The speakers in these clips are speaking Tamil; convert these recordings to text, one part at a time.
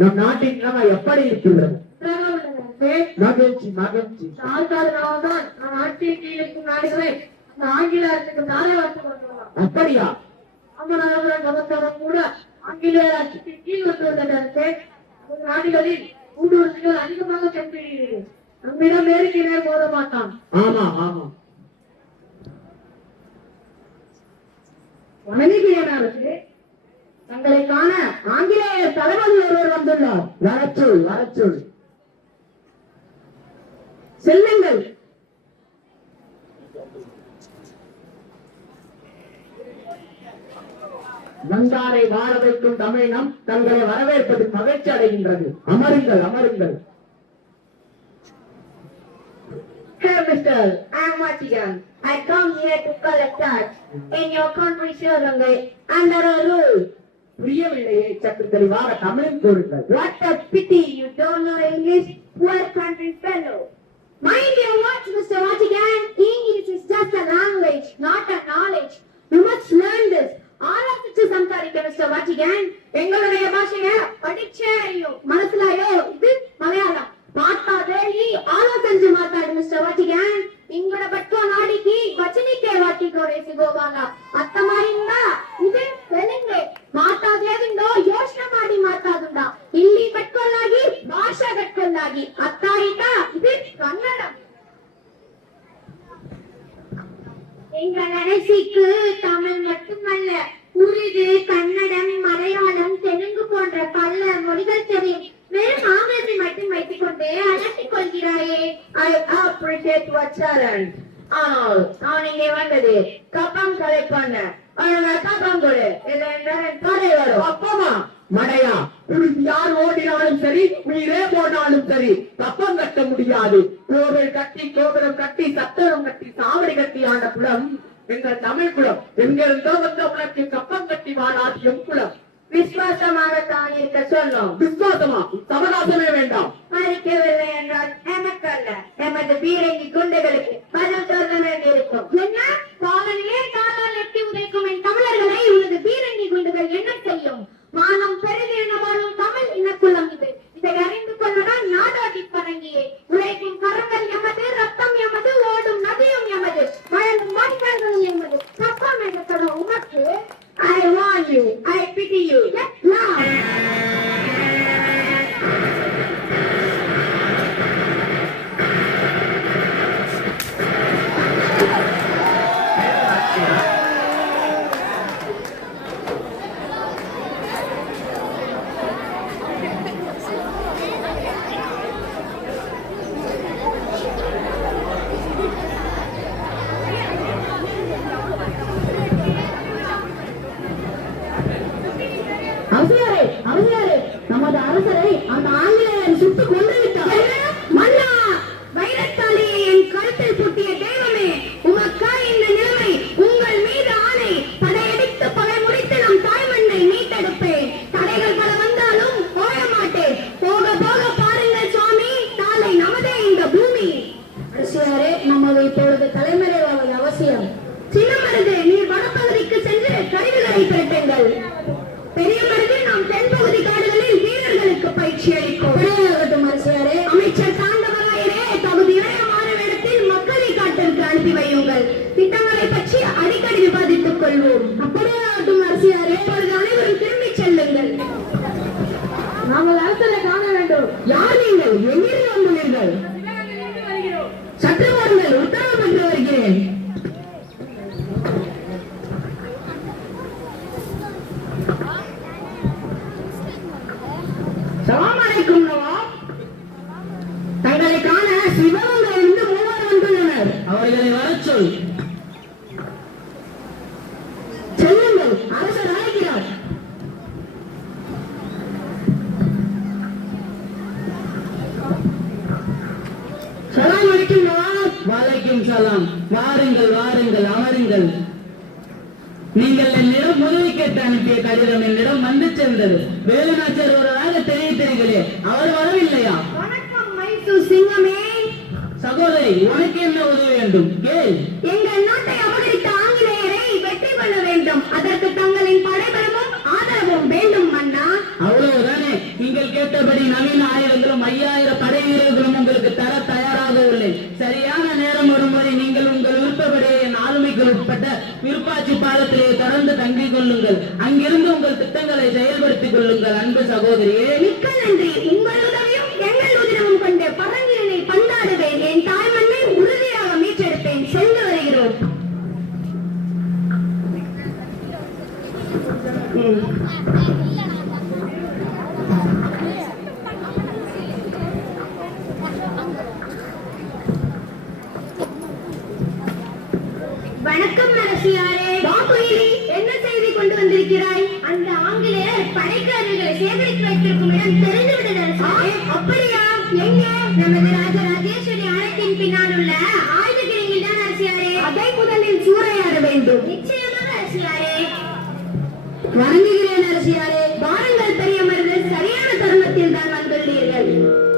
நம் நாட்டின் நிலைமை எப்படி இருக்கிறது? மகிழ்ச்சி மகிழ்ச்சி. ஆங்கில அரசுக்கு நாளை வந்து கொண்டுள்ளோம். அப்படியா? அமராவதி கூட ஆங்கிலேய அரசுக்கு கீழ் கொண்டு வந்ததற்கு நாடுகளில் ஊடுருவல் அதிகமாக சென்றுகிறது. நம்மிடம் நேருக்கு நேர் போத மாட்டான். ஆமா ஆமா. வணங்குகிறேன் அரசு. தங்களை காண ஆங்கிலேய தளபதி ஒருவர் வந்துள்ளார். வரச்சொல் வரச்சொல். செல்லுங்கள். வந்தாரை வாழ வைக்கும் தமிழினம் தங்களை வரவேற்பதில் மகிழ்ச்சி அடைகின்றது. அமருங்கள் அமருங்கள். Hey Mr. I am Vatican. I come here to collect tax in your country, Sri under a rule. புரியவில்லையே, சற்று தெளிவாக தமிழில் கூறுங்கள். What a pity you don't know English, poor country fellow. Mind your words, Mr. Vatican. English is just a language, not a knowledge. You must learn this. ஆராய்ச்சி சம்சாரிக்க மிஸ்டர் வாட்டிகன். எங்களுடைய பாஷையை படிச்சே அறியும். மனசுலாயோ இது மலையாளம். மாத்தாதேயி ஆலோசனை மாத்தாடு மிஸ்டர் வாட்டிகன். ಇಂಗಡ ಬಟ್ಟೋ ನಾಡಿಗೆ ವಚನಿಕೆ ವಾಟಿಗೋರೆ ಸಿಗೋವಾಗ ಅತ್ತ ಮಾರಿಂದ ಇದು ತೆಲಂಗೆ ಮಾತಾಡೋದಿಂದೋ ಯೋಚನೆ ಮಾಡಿ ಮಾತಾಡುಂಡ. ಇಲ್ಲಿ ಕಟ್ಕೊಳ್ಳಾಗಿ ಭಾಷಾ ಕಟ್ಕೊಳ್ಳಾಗಿ ಅತ್ತ ಇತ ಇದು ಕನ್ನಡ. எங்க நினைச்சிக்கு தமிழ் மட்டுமல்ல, உருது, கன்னடம், மலையாளம், தெலுங்கு போன்ற பல மொழிகள் தெரியும். வெறும் ஆங்கிலத்தை மட்டும் வைத்துக் கொண்டு அலட்டிக் கொள்கிறாயே. I appreciate your challenge. ஆனால் நான் இங்கே வந்தது கப்பம் கலை பண்ண. கப்பம் கொடு கதை வரும். அப்பமா மடையா, யார் ஓடினாலும் சரி, உயிரே போனாலும் சரி, கப்பம் கட்ட முடியாது. கோவில் கட்டி, கோபுரம் கட்டி, சத்திரம் கட்டி, சாவடி கட்டி ஆண்ட குலம் எங்கள் தமிழ் குலம். எங்கிருந்தோ வந்த உனக்கு கப்பம் கட்டி வாழாது எம் குலம். விசுவாசமாகத்தான் இருக்க சொல்லும். விசுவாசமா? சமதாசமே வேண்டாம். மறிக்கவில்லை என்றால் எமக்கல்ல, எமது பீரங்கி குண்டுகளுக்கு பதில் சொல்ல வேண்டியிருக்கும். என்ன காலனிலே காலால் எட்டி உதைக்கும் என் தமிழர்களை உனது பீரங்கி குண்டுகள் என்ன செய்யும்? மானம் பெருது என வாழும் தமிழ் இனக்குலம் இது. இதை அறிந்து கொள்ளதான் நாடாடி பரங்கியே. உழைக்கும் கரங்கள் எமது, ரத்தம் எமது, ஓடும் நதியும் எமது, வழங்கும் வாய்க்கால்களும் எமது. கப்பம் என்ற சொல்லும் உமக்கு I warn you, I pity you. Yes, now. நமது அரசரை அந்த ஆங்கிலேயர் சுட்டு கொண்டு விட்டார். மன்னா, வைரத்தாலே என் கழுத்தில் புட்டிய தெய்வமே, உமக்கா இந்த நிலைமை? உங்கள் மீது ஆணை, படையெடுத்து பகை முடித்து நம் தாய்மண்ணை மீட்டெடுப்பேன். தடைகள் பல வந்தாலும் போக மாட்டேன். போக போக பாருங்கள் சுவாமி, நாளை நமதே இந்த பூமி. அரசியாரே, நமது இப்பொழுது தலைமறைவாவது அவசியம். சின்ன மருது, நீர் வடப்பகுதிக்கு சென்று கருவிகளை திரட்டுங்கள். பெரிய மருது, நாம் தென்பகுதி காடுகளில் வீரர்களுக்கு பயிற்சி அளிக்கும். அரசியாரே, அமைச்சர் தாண்டவராயரே, தகுதியுடைய மாநிலத்தில் மக்களை காட்டிற்கு அனுப்பி வையுங்கள். திட்டங்களை பற்றி அடிக்கடி விவாதித்துக் கொள்வோம். அப்படியே ஆகட்டும் அரசியாரே. இப்பொழுது அனைவரும் திரும்பி செல்லுங்கள். நாங்கள் அரசரை காண வேண்டும். யார் நீங்கள்? எங்கிருந்து வந்துள்ளீர்கள்? சற்று வாருங்கள், உத்தரவு பெற்று வருகிறேன். தங்களை காண சிவகங்கையிலிருந்து 3 வந்துள்ளனர். அவர்களை வரச்சொல். செல்லுங்கள், அரசர் அழைக்கிறார். சலாம் அலைக்கும் நவாப். வலைக்கும் சலாம். வாருங்கள் வாருங்கள், அமருங்கள். நீங்கள் என்னிடம் உதவி கேட்டு அனுப்பிய கடிதம் என்னிடம் வந்து சென்றது. வேலுநாச்சர் ஒருவராக தெரிவித்தீர்களே, அவர் வரவில்லையா? வணக்கம் மைசூர் சிங்கமே. சகோதரி, உனக்கு என்ன உதவி வேண்டும்? கேள். எங்கள் நாட்டை அபகரித்த ஆங்கிலேயரை வெற்றி கொள்ள வேண்டும். அதற்கு தங்களின் படைபலமும் ஆதரவும் வேண்டும் மன்னா. அவ்வளவுதானே? நீங்கள் கேட்ட விருப்பாட்சி பாலத்திலே தொடர்ந்து தங்கிக் கொள்ளுங்கள். அங்கிருந்து உங்கள் திட்டங்களை செயல்படுத்திக் கொள்ளுங்கள். அன்பு சகோதரியே, மிக்க நன்றி. உங்கள் உதவியும் எங்கள் உதவியும் கொண்டு பரங்கியனை பந்தாடுவேன். என் தாய்மண்ணை உறுதியாக மீட்டெடுப்பேன். சென்று வருகிறோம். வணக்கம் அரசியாரே. வாக்குயிலி, என்ன செய்தி கொண்டு வந்திருக்கிறாய்? அந்த ஆங்கிலேயர் படைக்காரர்களை சேகரித்து வைத்திருக்கும் இடம் தெரிந்துவிட்டது அரசியாரே. அப்படியா? எங்க? நமது ராஜராஜேஸ்வரி ஆலயத்தின் பின்னால் உள்ள ஆயுத கிடங்கில் தான் அரசியாரே. அதை முதலில் சூறையாட வேண்டும். நிச்சயமாக அரசியாரே. வணங்குகிறேன் அரசியாரே. வாருங்கள் பெரியமர்கள், சரியான தருணத்தில் தான் வந்துள்ளீர்கள்.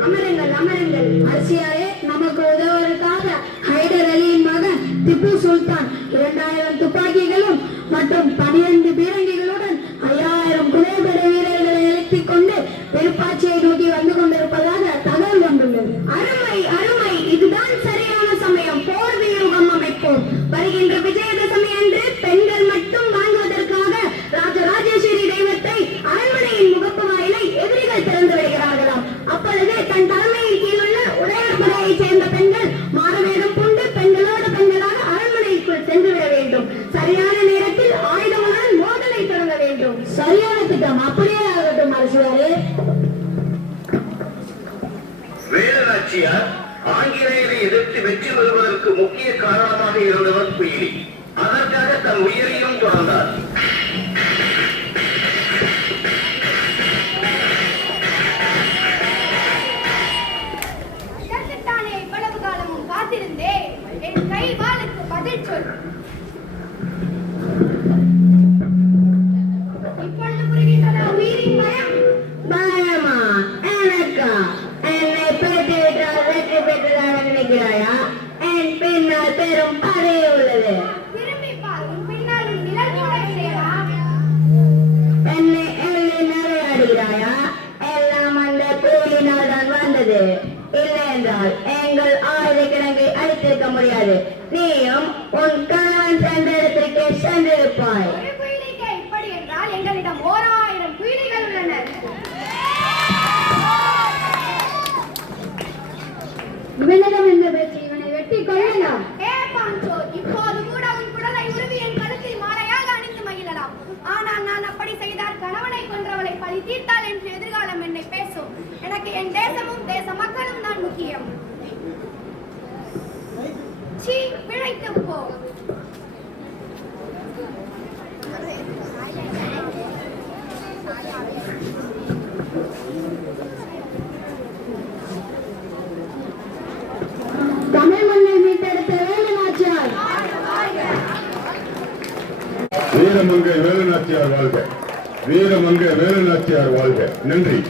அமருங்கள் அமருங்கள். அரசியாரே, நமக்கு உதவுவதற்காக ஹைதர் அலியின் மகன் திப்பு சுல்தான் 2000 துப்பாக்கிகளும் மற்றும் 12 பீரங்கிகளுடன் 5000 குதிரைப்படை வீரர்களை அழைத்துக் கொண்டு விருப்பாட்சியை நோக்கி வந்து கொண்டிருப்பதாக தகவல் வந்துள்ளது. அருமை அருமை. இதுதான் சரியான சமயம். போர் வியூகம் அமைப்போம். வருகின்ற விஜயதசமி அன்று பெண்கள் மட்டும் வாங்குவதற்காக ராஜராஜேஸ்வரி தெய்வத்தை அரண்மனையின் முகப்பு வாயிலை எதிரிகள் திறந்து வருகிறார்களாம். அப்பொழுது தன் தலைமையின் கீழுள்ள உடையார் படையைச் சேர்ந்த பெண்கள் மாறுவேடம் பூண்டு பெண்களோடு பெண்களாக அரண்மனைக்குள் சென்றுவிட வேண்டும். சரியான நேரத்தில் ஆயுதமுடன் மோதலை தொடங்க வேண்டும். சரியான திட்டம். அப்படியே ஆகட்டும் அரசியாரே. வேலுநாச்சியார் ஆங்கிலேயரை எதிர்த்து வெற்றி பெறுவதற்கு முக்கிய காரணமாக இருந்தவர் குயிலி. அதற்காக தன் உயிரையும் துறந்தார். இதற்குத்தானே இவ்வளவு காலமும் காத்திருந்தேன். என் கை வாளுக்கு பதில் சொல். இப்பொழுது புரிகின்றதா உயிரின் பயம்? பயமா? எனக்கா? என்னை பேட்டிவிட்டால் வெற்றி பெற்றதாக நினைக்கிறாயா? என் பின்னால் பெரும் படை உள்ளது. திரும்பி பார். உன் பின்னால் உன் நிழல் கூட இல்லையா? என்னை எள்ளி நடையாடுகிறாயா? எல்லாம் அந்த கூலினால் தான் வந்தது. இல்லை என்றால் எங்கள் ஆயுத கிடங்கை அழித்திருக்க முடியாது. நீயும் உன் கணவன் சென்ற இடத்திற்கே சென்றிருப்பாய். ஒரு குயிலிக்கு இப்படி என்றால் எங்களிடம் 1000 குயிலிகள் உள்ளனர். இவனிடம் இந்த பேச்சு, இவனை வெட்டி கொள்ளலாம். இப்போது கூட உன் குடலை உருவி என் கழுத்தில் மாலையாக அணிந்து மகிழலாம். ஆனால் நான் அப்படி செய்தால் கணவனை கொன்றவளை பழி தீர்த்தாள் என்று எதிர்காலம் என்னை பேசும். எனக்கு என் தேசமும் தேச மக்களும் தான் முக்கியம். சீ, பிழைத்து போ. தமிழ் மண்ணை மீட்டெடுத்த வேலுநாச்சியார். வீரமங்கை வேலுநாச்சியார் வாழ்க. வீரமங்கை வேலுநாச்சியார் வாழ்க. நன்றி.